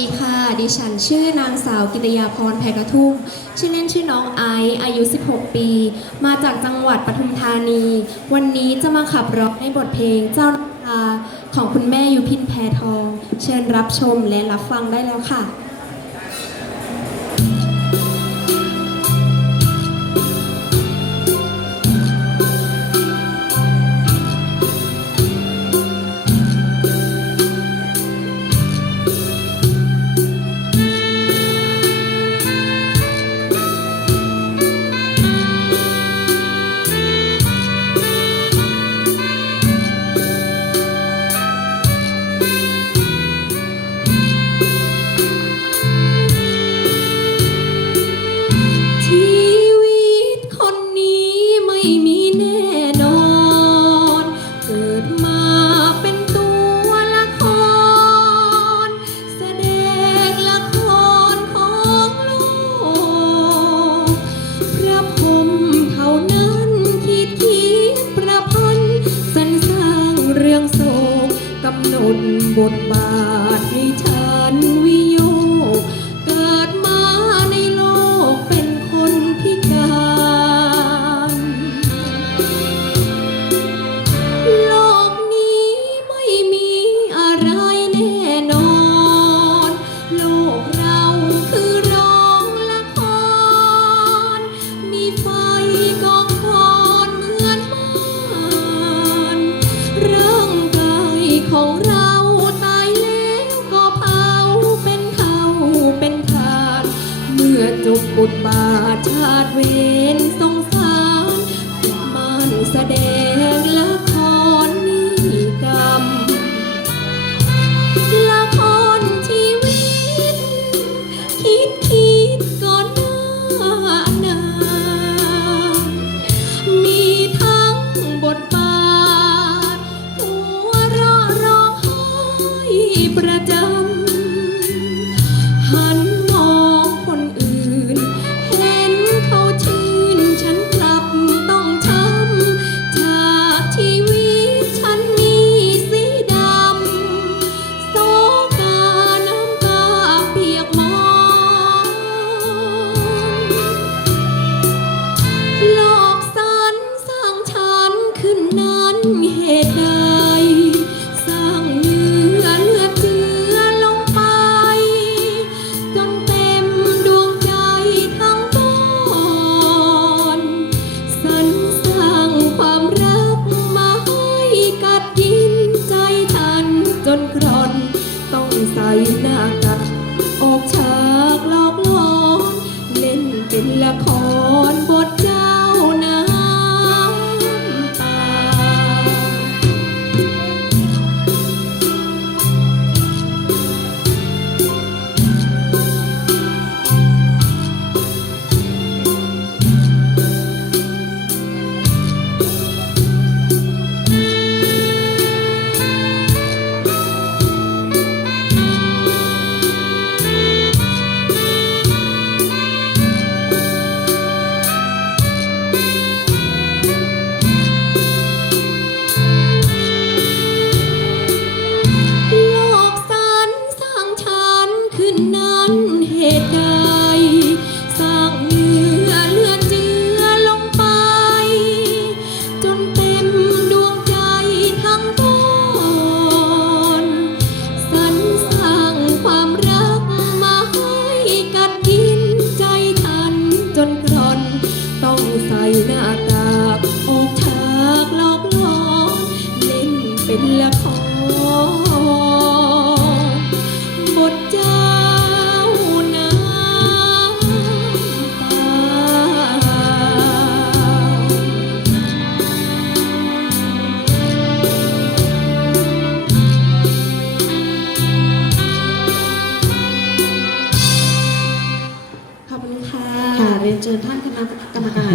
ดีค่ะ ดิฉันชื่อนางสาวกิตยาพรแพรกระทุ่มชื่อเล่นชื่อน้องไอซ์อายุ 16 ปี มาจากจังหวัดปทุมธานี วันนี้จะมาขับร้องในบทเพลงเจ้าน้ำตาของคุณแม่ยุพินแพทอง เชิญรับชมและรับฟังได้แล้วค่ะ ม่มีแน่นอน เกิดมาเป็นตัวละคร แสดงละครของโลก พระพรหมเท่านั้นที่คิดประพันธ์สรรสร้างเรื่องโศกกำหนดบทบาทให้ฉันวิ ไฟกองคอนเหมือนบ้านร่างกายของเราตายแล้วก็เผาเป็นเท่าเป็นทาน เมื่อจบบทบาทชาติเวรสงสารติดม่านแสดงละครนิกรรมละครชีวิต คิดคิดก่ หน้าตา ทั้งก้อน เป็นละครบทเจ้าน้ำตาขอบคุณค่ะ ค่ะเรียนเชิญท่านคณะกรรมการ